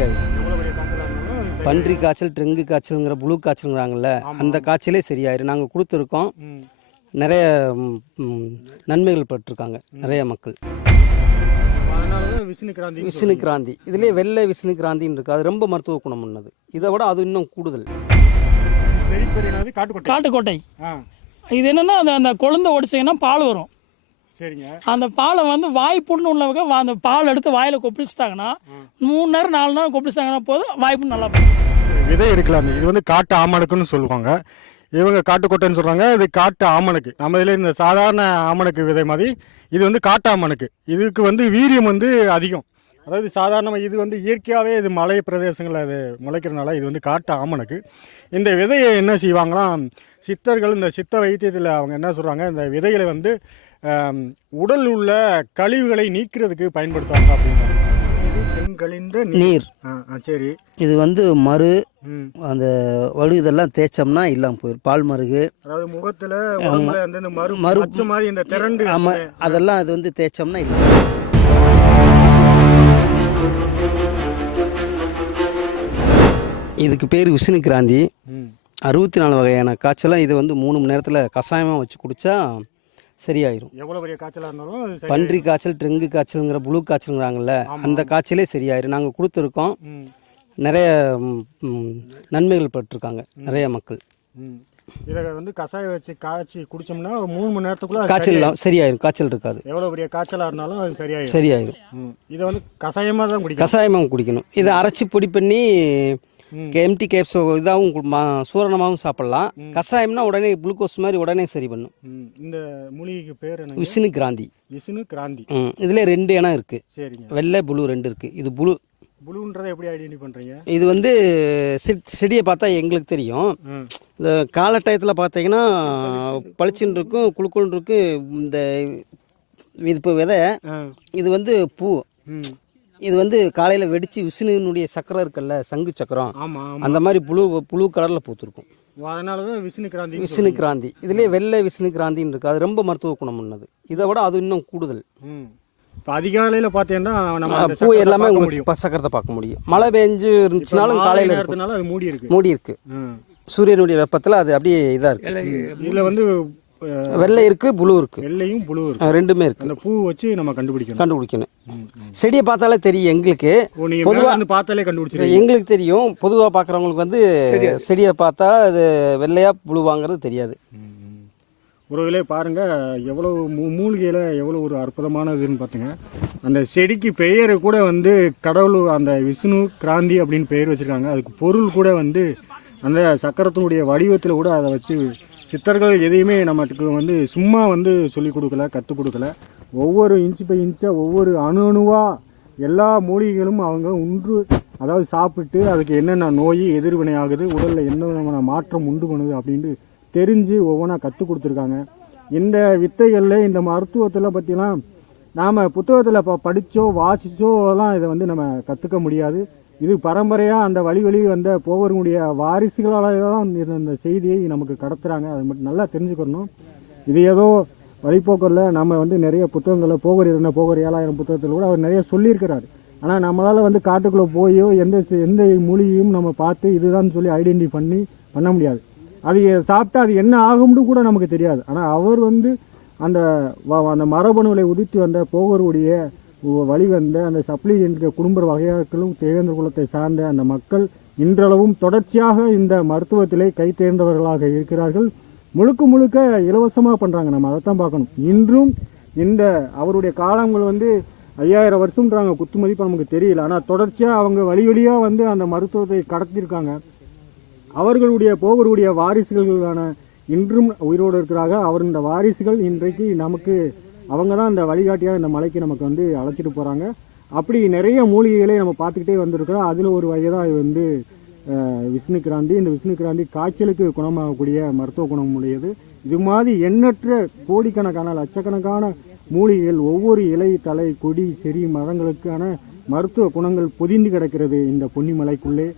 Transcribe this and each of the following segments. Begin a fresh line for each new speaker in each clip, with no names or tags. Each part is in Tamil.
சரியாகுது பன்றி காய்ச்சல் டெங்கு காய்ச்சலுங்கிற புழு காய்ச்சலுங்கிறாங்கல்ல அந்த காய்ச்சலே சரியாயிரும் நாங்கள் கொடுத்துருக்கோம் நிறைய நன்மைகள் பட்டிருக்காங்க நிறைய மக்கள் விஷ்ணு கிராந்தி இதுலேயே வெள்ளை விஷ்ணு கிராந்தின்னு இருக்குது அது ரொம்ப மருத்துவ குணம் பண்ணது இதை விட அது இன்னும் கூடுதல்
காட்டுக்கோட்டை இது என்னென்னா அந்த அந்த குழந்தை ஓடிச்சிங்கன்னா பால் வரும் சரிங்க அந்த பாலை வந்து புண்ணு உள்ளவங்க அந்த பால் எடுத்து வாயில் கொப்பிச்சிட்டாங்கன்னா மூணு நேரம் நாலு நேரம் கொப்பிச்சிட்டாங்கன்னா போதும் வாய்ப்பு நல்லா
விதை இருக்கலாமே இது வந்து காட்டு ஆமணக்குன்னு சொல்லுவாங்க இவங்க காட்டுக்கொட்டைன்னு சொல்கிறாங்க இது காட்டு ஆமணக்கு நம்ம இதில் இந்த சாதாரண ஆமணக்கு விதை மாதிரி இது வந்து காட்டு ஆமணக்கு இதுக்கு வந்து வீரியம் வந்து அதிகம் அதாவது சாதாரணமாக இது வந்து இயற்கையாகவே இது மலை பிரதேசங்களில் அது முளைக்கிறனால இது வந்து காட்டு ஆமணக்கு இந்த விதையை என்ன செய்வாங்களாம் சித்தர்கள் இந்த சித்த வைத்தியத்தில் அவங்க என்ன சொல்கிறாங்க இந்த விதைகளை வந்து உடல் உள்ள கழிவுகளை நீக்கிறதுக்கு பயன்படுத்துவாங்க அப்படின்னா
செங்கலின்ற நீர் சரி இது வந்து மறு அந்த வலு இதெல்லாம் தேய்ச்சோம்னா இல்லாம போயிடும் பால் மருகு
அதாவது முகத்தில் மறு மறு மாதிரி இந்த திரண்டு
அதெல்லாம் அது வந்து தேய்ச்சோம்னா இல்லை இதுக்கு பேர் உசினு கிராந்தி அறுபத்தி நாலு வகையான காய்ச்சலாம் இது வந்து மூணு மணி நேரத்தில் கஷாயமாக வச்சு குடித்தா சரியாயிரும்
எவ்வளோ பெரிய காய்ச்சலாக இருந்தாலும்
பன்றி காய்ச்சல் டெங்கு காய்ச்சலுங்கிற புளு காய்ச்சலுங்கிறாங்கல்ல அந்த காய்ச்சலே சரியாயிரும் நாங்கள் கொடுத்துருக்கோம் நிறைய நன்மைகள் பெற்றிருக்காங்க நிறைய மக்கள்
இதை வந்து கஷாய வச்சு காய்ச்சி குடிச்சோம்னா மூணு மணி நேரத்துக்குள்ள
காய்ச்சல் சரியாயிரும் காய்ச்சல் இருக்காது
எவ்வளோ பெரிய காய்ச்சலாக இருந்தாலும் அது சரியாயிரும்
சரியாயிரும்
இதை வந்து கஷாயமாக தான்
குடிக்கணும் கஷாயமாக குடிக்கணும் இதை அரைச்சி பொடி பண்ணி எம்டி கேப்ஸ் இதாகவும் சூரணமாகவும் சாப்பிடலாம் கஷாயம்னா உடனே குளுக்கோஸ் மாதிரி உடனே சரி பண்ணும்
இந்த மூலிகைக்கு பேர்
விஷ்ணு கிராந்தி
விஷ்ணு கிராந்தி
இதுல ரெண்டு இனம் இருக்குது வெள்ளை புழு ரெண்டு இருக்குது இது புழு
புளுன்றதை எப்படி ஐடென்டி பண்ணுறீங்க
இது வந்து செடியை பார்த்தா எங்களுக்கு தெரியும் இந்த காலட்டயத்தில் பார்த்தீங்கன்னா பளிச்சுன் இருக்கும் குழுக்குள் இருக்கும் இந்த இது இப்போ விதை இது வந்து பூ இது வந்து காலையில் வெடித்து விஷ்ணுனுடைய சக்கரம் இருக்குல்ல சங்கு
சக்கரம்
அந்த மாதிரி புழு புழு கலரில் பூத்துருக்கும்
அதனாலதான் விஷ்ணு கிராந்தி
விஷ்ணு கிராந்தி இதுலேயே வெள்ளை விஷ்ணு கிராந்தின்னு இருக்குது அது ரொம்ப மருத்துவ குணம் உள்ளது இதை விட அது இன்னும் கூடுதல்
இப்போ அதிகாலையில் பார்த்தீங்கன்னா நம்ம பூ எல்லாமே
உங்களுக்கு சக்கரத்தை பார்க்க முடியும் மழை பெஞ்சு இருந்துச்சுனாலும் காலையில்
இருக்கிறதுனால அது மூடி இருக்கு
மூடி இருக்கு சூரியனுடைய வெப்பத்தில் அது அப்படியே இதாக
இருக்கு இதில் வந்து
வெள்ளை இருக்கு ப்ளூ இருக்கு வெள்ளையும் புளு இருக்கு ரெண்டுமே
இருக்கு அந்த பூ வச்சு நம்ம கண்டுபிடிக்கணும்
கண்டுபிடிக்கணும் செடியை பார்த்தாலே தெரியும் எங்களுக்கு
பொதுவாக வந்து பார்த்தாலே கண்டுபிடிச்சிருக்கோம்
எங்களுக்கு தெரியும் பொதுவாக பார்க்குறவங்களுக்கு வந்து செடியை பார்த்தா அது வெள்ளையாக புழுவாங்கிறது தெரியாது
உறவுகளே பாருங்கள் எவ்வளோ மூ மூலிகையில் எவ்வளோ ஒரு அற்புதமான இதுன்னு பார்த்துங்க அந்த செடிக்கு பெயரை கூட வந்து கடவுள் அந்த விஷ்ணு கிராந்தி அப்படின்னு பெயர் வச்சுருக்காங்க அதுக்கு பொருள் கூட வந்து அந்த சக்கரத்தினுடைய வடிவத்தில் கூட அதை வச்சு சித்தர்கள் எதையுமே நமக்கு வந்து சும்மா வந்து சொல்லிக் கொடுக்கல கற்றுக் கொடுக்கல ஒவ்வொரு இன்ச்சு பை இன்ச்சாக ஒவ்வொரு அணு அணுவாக எல்லா மூலிகைகளும் அவங்க உண்டு அதாவது சாப்பிட்டு அதுக்கு என்னென்ன நோய் எதிர்வினை ஆகுது உடலில் என்ன விதமான மாற்றம் உண்டு பண்ணுது அப்படின்ட்டு தெரிஞ்சு ஒவ்வொன்றா கற்றுக் கொடுத்துருக்காங்க இந்த வித்தைகளில் இந்த மருத்துவத்தில் பற்றிலாம் நாம் புத்தகத்தில் இப்போ படித்தோ வாசித்தோ எல்லாம் இதை வந்து நம்ம கற்றுக்க முடியாது இது பரம்பரையாக அந்த வழி வழி வந்த போவர்களுடைய வாரிசுகளால் தான் இந்த செய்தியை நமக்கு கடத்துகிறாங்க அது மட்டும் நல்லா தெரிஞ்சுக்கணும் இது ஏதோ வழிபோக்கரில் நம்ம வந்து நிறைய புத்தகங்களில் போகிற இருந்த போகிற ஏழாயிரம் புத்தகத்தில் கூட அவர் நிறைய சொல்லியிருக்கிறார் ஆனால் நம்மளால் வந்து காட்டுக்குள்ளே போயோ எந்த எந்த மொழியையும் நம்ம பார்த்து இதுதான் சொல்லி ஐடென்டி பண்ணி பண்ண முடியாது அது சாப்பிட்டா அது என்ன ஆகும்னு கூட நமக்கு தெரியாது ஆனால் அவர் வந்து அந்த அந்த மரபணுவை உதித்து வந்த போகருடைய வழிவந்த அந்த சப்ளி என்ற குடும்ப வகையாக்களும் தேவேந்திர குலத்தை சார்ந்த அந்த மக்கள் இன்றளவும் தொடர்ச்சியாக இந்த மருத்துவத்திலே கைத்தேர்ந்தவர்களாக இருக்கிறார்கள் முழுக்க முழுக்க இலவசமாக பண்ணுறாங்க நம்ம அதைத்தான் பார்க்கணும் இன்றும் இந்த அவருடைய காலங்கள் வந்து ஐயாயிரம் வருஷம்ன்றாங்க குத்து மதிப்பு நமக்கு தெரியல ஆனால் தொடர்ச்சியாக அவங்க வழி வழியாக வந்து அந்த மருத்துவத்தை கடத்தியிருக்காங்க அவர்களுடைய போவருடைய வாரிசுகளுக்கான இன்றும் உயிரோடு இருக்கிறாங்க அவர் இந்த வாரிசுகள் இன்றைக்கு நமக்கு அவங்க தான் இந்த வழிகாட்டியாக இந்த மலைக்கு நமக்கு வந்து அழைச்சிட்டு போகிறாங்க அப்படி நிறைய மூலிகைகளை நம்ம பார்த்துக்கிட்டே வந்திருக்கிறோம் அதில் ஒரு வகையை தான் வந்து விஷ்ணுக்கிராந்தி இந்த விஷ்ணுக்கிராந்தி காய்ச்சலுக்கு குணமாகக்கூடிய மருத்துவ குணம் உடையது இது மாதிரி எண்ணற்ற கோடிக்கணக்கான லட்சக்கணக்கான மூலிகைகள் ஒவ்வொரு இலை தலை கொடி செடி மரங்களுக்கான மருத்துவ குணங்கள் பொதிந்து கிடக்கிறது இந்த பொன்னிமலைக்குள்ளே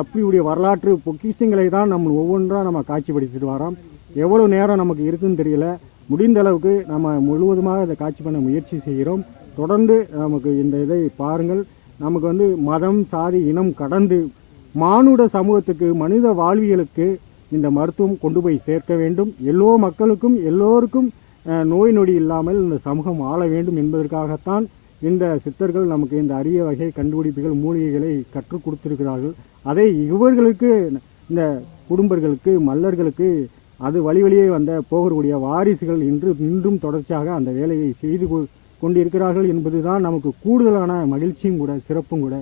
அப்படியுடைய வரலாற்று பொக்கிஷங்களை தான் நம்ம ஒவ்வொன்றாக நம்ம காட்சிப்படுத்திட்டு வரோம் எவ்வளோ நேரம் நமக்கு இருக்குன்னு தெரியல முடிந்த அளவுக்கு நம்ம முழுவதுமாக இதை காட்சி பண்ண முயற்சி செய்கிறோம் தொடர்ந்து நமக்கு இந்த இதை பாருங்கள் நமக்கு வந்து மதம் சாதி இனம் கடந்து மானுட சமூகத்துக்கு மனித வாழ்வியலுக்கு இந்த மருத்துவம் கொண்டு போய் சேர்க்க வேண்டும் எல்லோ மக்களுக்கும் எல்லோருக்கும் நோய் நொடி இல்லாமல் இந்த சமூகம் ஆள வேண்டும் என்பதற்காகத்தான் இந்த சித்தர்கள் நமக்கு இந்த அரிய வகை கண்டுபிடிப்புகள் மூலிகைகளை கற்றுக் கொடுத்திருக்கிறார்கள் அதை இவர்களுக்கு இந்த குடும்பர்களுக்கு மல்லர்களுக்கு அது வழி வழியே வந்த போகக்கூடிய வாரிசுகள் இன்று இன்றும் தொடர்ச்சியாக அந்த வேலையை செய்து கொண்டிருக்கிறார்கள் என்பதுதான் நமக்கு கூடுதலான மகிழ்ச்சியும் கூட சிறப்பும் கூட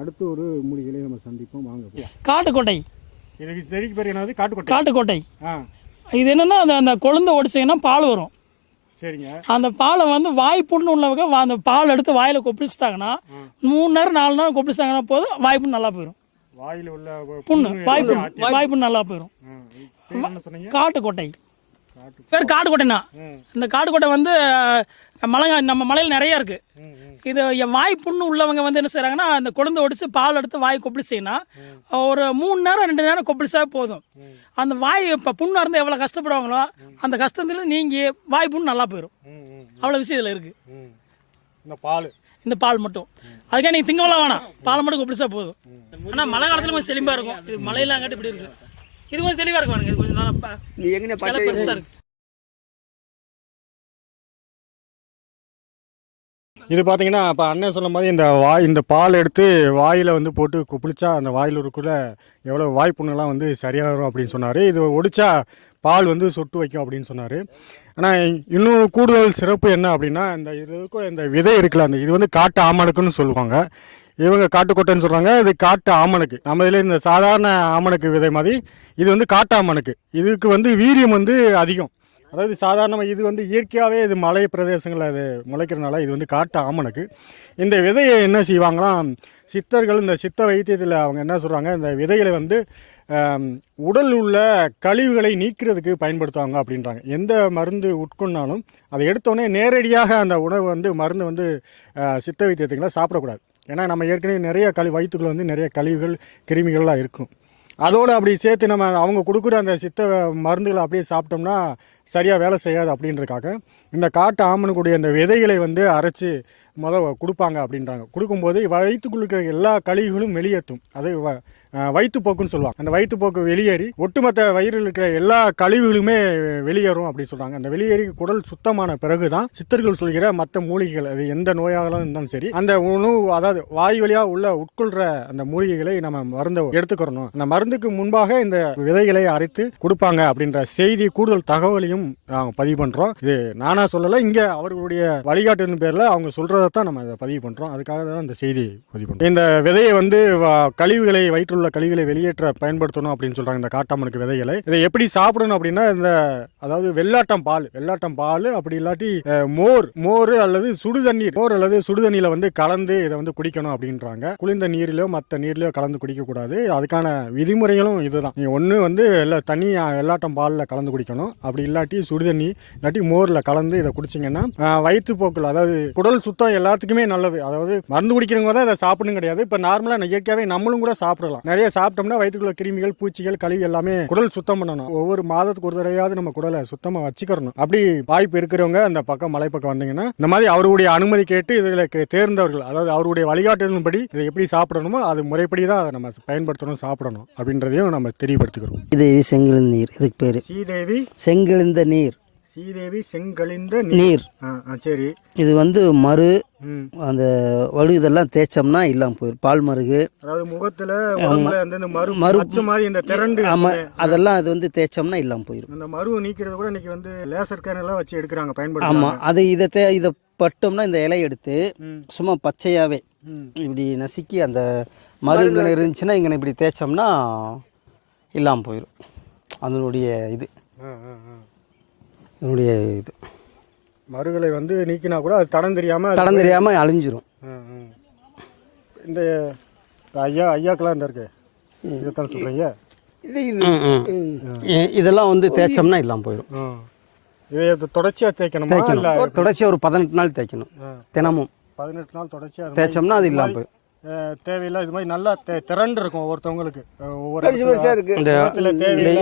அடுத்து ஒரு மூலிகளை நம்ம சந்திப்போம் வாங்க காட்டுக்கோட்டை எனக்கு செடிக்கு பேர் என்னது காட்டுக்கோட்டை
காட்டுக்கோட்டை இது என்னென்னா அந்த அந்த கொழுந்தை ஒடிச்சிங்கன்னா பால் வரும் சரிங்க அந்த பாலை வந்து வாய்ப்புண்ணு உள்ளவங்க அந்த பால் எடுத்து வாயில் கொப்பிச்சிட்டாங்கன்னா மூணு நேரம் நாலு நேரம் கொப்பிச்சிட்டாங்கன்னா போதும் வாய்ப்பு நல்லா போயிடும்
வாயில் உள்ள புண்ணு வாய்ப்பு
வாய்ப்புண் நல்லா போயிடும் காட்டுக்கோட்டை பேர் காடுகோட்டைண்ணா இந்த காடுகோட்டை வந்து மலங்க நம்ம மலையில் நிறையா இருக்குது இது என் வாய் புண்ணு உள்ளவங்க வந்து என்ன செய்கிறாங்கன்னா அந்த குழந்தை ஒடிச்சு பால் எடுத்து வாய் கொப்பிடி செய்யணும் ஒரு மூணு நேரம் ரெண்டு நேரம் கொப்பிடிச்சா போதும் அந்த வாய் இப்போ புண்ணாக இருந்தால் எவ்வளோ கஷ்டப்படுவாங்களோ அந்த கஷ்டத்துலேருந்து நீங்கள் வாய் புண்ணு நல்லா போயிடும் அவ்வளோ விஷயம் இதில் இருக்குது இந்த பால் இந்த பால் மட்டும் அதுக்காக நீங்கள் திங்கவெல்லாம் வேணாம் பால் மட்டும் கொப்பிடிச்சா போதும் ஆனால் மழை காலத்தில் கொஞ்சம் செழிப்பாக இருக்கும் இது மழையெல்லாம் அங்கிட்டு இப்படி இருக்கு இது கொஞ்சம் தெளிவா இது கொஞ்சம்
நல்லா
இருக்கு
இது பார்த்தீங்கன்னா இப்போ அண்ணன் சொன்ன மாதிரி இந்த வாய் இந்த பால் எடுத்து வாயில் வந்து போட்டு குப்பிளிச்சா அந்த வாயில் இருக்குள்ளே எவ்வளோ வாய்ப்புண்ணெல்லாம் வந்து சரியாக வரும் அப்படின்னு சொன்னார் இது ஒடிச்சா பால் வந்து சொட்டு வைக்கும் அப்படின்னு சொன்னார் ஆனால் இன்னும் கூடுதல் சிறப்பு என்ன அப்படின்னா இந்த இதுக்கு இந்த விதை இருக்குல்ல அந்த இது வந்து காட்டு ஆமணக்குன்னு சொல்லுவாங்க இவங்க காட்டுக்கொட்டைன்னு சொல்கிறாங்க இது காட்டு ஆமணக்கு நம்ம இதில் இந்த சாதாரண ஆமணக்கு விதை மாதிரி இது வந்து காட்டு ஆமணக்கு இதுக்கு வந்து வீரியம் வந்து அதிகம் அதாவது சாதாரணமாக இது வந்து இயற்கையாகவே இது மலை பிரதேசங்களில் அது முளைக்கிறதுனால இது வந்து காட்டு ஆமணக்கு இந்த விதையை என்ன செய்வாங்களாம் சித்தர்கள் இந்த சித்த வைத்தியத்தில் அவங்க என்ன சொல்கிறாங்க இந்த விதைகளை வந்து உடல் உள்ள கழிவுகளை நீக்கிறதுக்கு பயன்படுத்துவாங்க அப்படின்றாங்க எந்த மருந்து உட்கொண்டாலும் அதை எடுத்தோடனே நேரடியாக அந்த உணவு வந்து மருந்து வந்து சித்த வைத்தியத்துக்குலாம் சாப்பிடக்கூடாது ஏன்னா நம்ம ஏற்கனவே நிறைய கழி வயிற்றுக்குள்ள வந்து நிறைய கழிவுகள் கிருமிகள்லாம் இருக்கும் அதோடு அப்படி சேர்த்து நம்ம அவங்க கொடுக்குற அந்த சித்த மருந்துகளை அப்படியே சாப்பிட்டோம்னா சரியாக வேலை செய்யாது அப்படின்றக்காக இந்த காட்டு ஆமனுக்குடைய அந்த விதைகளை வந்து அரைச்சி முத கொடுப்பாங்க அப்படின்றாங்க கொடுக்கும்போது வயிற்றுக்குள்ள இருக்கிற எல்லா கழிவுகளும் வெளியேற்றும் அது வயிற்றுப்போக்குன்னு சொல்லுவாங்க அந்த வயிற்றுப்போக்கு வெளியேறி ஒட்டுமொத்த வயிறில் இருக்கிற எல்லா கழிவுகளுமே வெளியேறும் அப்படின்னு சொல்கிறாங்க அந்த வெளியேறி குடல் சுத்தமான பிறகு தான் சித்தர்கள் சொல்கிற மற்ற மூலிகைகள் அது எந்த நோயாகலாம் இருந்தாலும் சரி அந்த உணவு அதாவது வாய் வழியாக உள்ள உட்கொள்கிற அந்த மூலிகைகளை நம்ம மருந்தை எடுத்துக்கிறணும் அந்த மருந்துக்கு முன்பாக இந்த விதைகளை அரைத்து கொடுப்பாங்க அப்படின்ற செய்தி கூடுதல் தகவலையும் நாங்கள் பதிவு பண்ணுறோம் இது நானாக சொல்லலை இங்கே அவர்களுடைய வழிகாட்டின் பேரில் அவங்க சொல்கிறத தான் நம்ம இதை பதிவு பண்ணுறோம் அதுக்காக தான் இந்த செய்தி பதிவு பண்ணுறோம் இந்த விதையை வந்து கழிவுகளை வயிற்றுள்ள உள்ள கழிகளை வெளியேற்ற பயன்படுத்தணும் அப்படின்னு சொல்கிறாங்க இந்த காட்டாமனுக்கு விதைகளை இதை எப்படி சாப்பிடணும் அப்படின்னா இந்த அதாவது வெள்ளாட்டம் பால் வெள்ளாட்டம் பால் அப்படி இல்லாட்டி மோர் மோர் அல்லது சுடுதண்ணீர் மோர் அல்லது சுடு வந்து கலந்து இதை வந்து குடிக்கணும் அப்படின்றாங்க குளிர்ந்த நீர்லயோ மற்ற நீர்லயோ கலந்து குடிக்கக்கூடாது அதுக்கான விதிமுறைகளும் இதுதான் ஒண்ணு ஒன்று வந்து எல்லா தண்ணி வெள்ளாட்டம் பாலில் கலந்து குடிக்கணும் அப்படி இல்லாட்டி சுடுதண்ணி இல்லாட்டி மோரில் கலந்து இதை குடிச்சிங்கன்னா வயிற்றுப்போக்கில் அதாவது குடல் சுத்தம் எல்லாத்துக்குமே நல்லது அதாவது மருந்து குடிக்கிறவங்க தான் இதை சாப்பிடணும் கிடையாது இப்போ நார்மலாக இயற்கையாகவே நம்மளும் கூட சாப்பிடலாம் நிறைய சாப்பிட்டோம்னா வயிற்றுக்குள்ள கிருமிகள் பூச்சிகள் கழிவு எல்லாமே குடல் சுத்தம் பண்ணணும் ஒவ்வொரு மாதத்துக்கு ஒரு தடவையாவது நம்ம குடலை சுத்தமாக வச்சுக்கணும் அப்படி வாய்ப்பு இருக்கிறவங்க அந்த பக்கம் மலை பக்கம் வந்தீங்கன்னா இந்த மாதிரி அவருடைய அனுமதி கேட்டு இதில் தேர்ந்தவர்கள் அதாவது அவருடைய வழிகாட்டுதலின்படி இதை எப்படி சாப்பிடணுமோ அது முறைப்படி தான் அதை நம்ம பயன்படுத்தணும் சாப்பிடணும் அப்படின்றதையும் நம்ம தெரியப்படுத்திக்கிறோம்
இது செங்கிலிந்த நீர் இதுக்கு பேர் ஸ்ரீதேவி செங்கிழந்த நீர்
ஸ்ரீதேவி செங்கலிந்த
நீர் சரி இது வந்து மறு அந்த வலு இதெல்லாம் தேய்ச்சோம்னா இல்லாமல் போயிடும் பால் மருகு
அதாவது முகத்தில் மறு மறு மாதிரி இந்த திரண்டு
ஆமாம் அதெல்லாம் அது வந்து தேய்ச்சோம்னா இல்லாமல் போயிடும்
இந்த மருவு நீக்கிறது கூட இன்னைக்கு வந்து லேசர் கேனெல்லாம் வச்சு எடுக்கிறாங்க பயன்படுத்தி
ஆமாம் அது இதை தே இதை பட்டோம்னா இந்த இலையை எடுத்து சும்மா பச்சையாகவே இப்படி நசுக்கி அந்த மருங்கள் இருந்துச்சுன்னா இங்கே இப்படி தேய்ச்சோம்னா இல்லாமல் போயிடும் அதனுடைய இது என்னுடைய இது
மறுகளை வந்து நீக்கினா கூட அது தடம் தெரியாமல் தடம் தெரியாமல் அழிஞ்சிரும் இந்த ஐயா ஐயாக்கெல்லாம் இந்த இருக்கு இதைத்தான் சொல்கிறீங்க
இதெல்லாம் வந்து தேய்ச்சோம்னா இல்லாமல் போயிடும் தொடர்ச்சியாக தேய்க்கணும் தொடர்ச்சியாக ஒரு பதினெட்டு நாள் தேய்க்கணும் தினமும்
பதினெட்டு நாள் தொடர்ச்சியாக
தேய்ச்சோம்னா அது இல்லாமல் போயிடும்
தேவையில்லை இது மாதிரி நல்லா திரண்டு இருக்கும் ஒவ்வொருத்தவங்களுக்கு
ஒவ்வொரு இந்த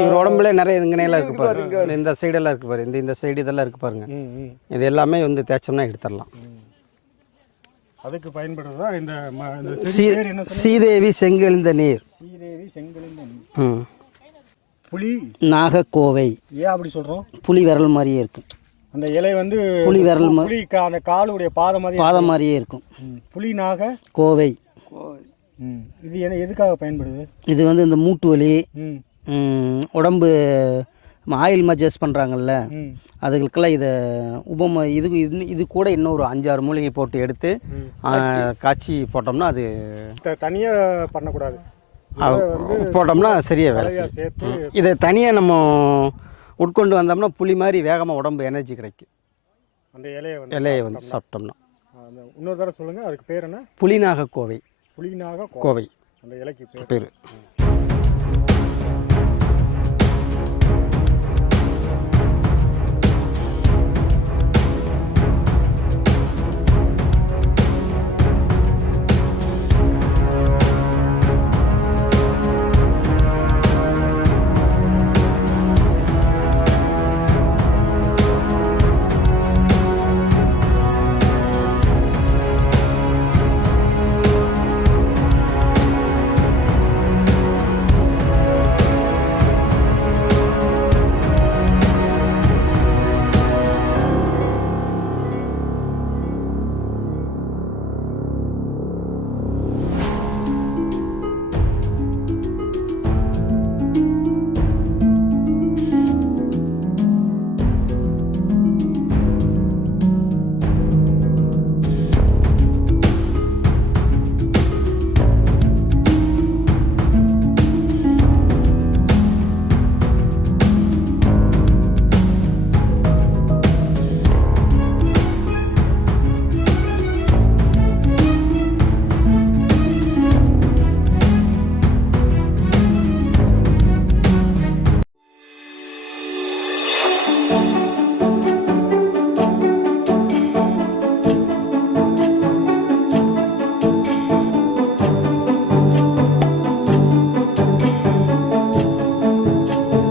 இவர் உடம்புல நிறைய இதுங்கனையெல்லாம் இருக்கு பாருங்க இந்த சைடெல்லாம் இருக்கு பாருங்க இந்த இந்த சைடு இதெல்லாம் இருக்கு பாருங்க இது எல்லாமே வந்து தேய்ச்சோம்னா எடுத்துடலாம்
அதுக்கு பயன்படுறதா இந்த சீதேவி செங்கெழுந்த நீர் சீதேவி செங்கெழுந்த நீர் புலி
நாகக்கோவை ஏன் அப்படி சொல்கிறோம் புலி விரல் மாதிரியே இருக்கும்
அந்த இலை வந்து புலி விரல் மாதிரி அந்த காலுடைய பாதம்
மாதிரி பாதம் மாதிரியே இருக்கும் புலி நாக கோவை
இது எதுக்காக பயன்படுது
இது வந்து இந்த மூட்டு வலி உடம்பு ஆயில் மஜஸ் பண்ணுறாங்கல்ல அதுகளுக்கெல்லாம் இதை உபம இது இது கூட இன்னொரு அஞ்சாறு மூலிகை போட்டு எடுத்து காய்ச்சி போட்டோம்னா அது
தனியாக பண்ணக்கூடாது
போட்டோம்னா சரியாக வேலை இதை தனியாக நம்ம உட்கொண்டு வந்தோம்னா புளி மாதிரி வேகமாக உடம்பு எனர்ஜி கிடைக்கும் அந்த இலையை வந்து இலையை வந்து சாப்பிட்டோம்னா
இன்னொரு தடவை சொல்லுங்கள் அதுக்கு பேர் என்ன
புலிநாக கோவை
புலிநாக கோவை
அந்த இலக்கிய பேர்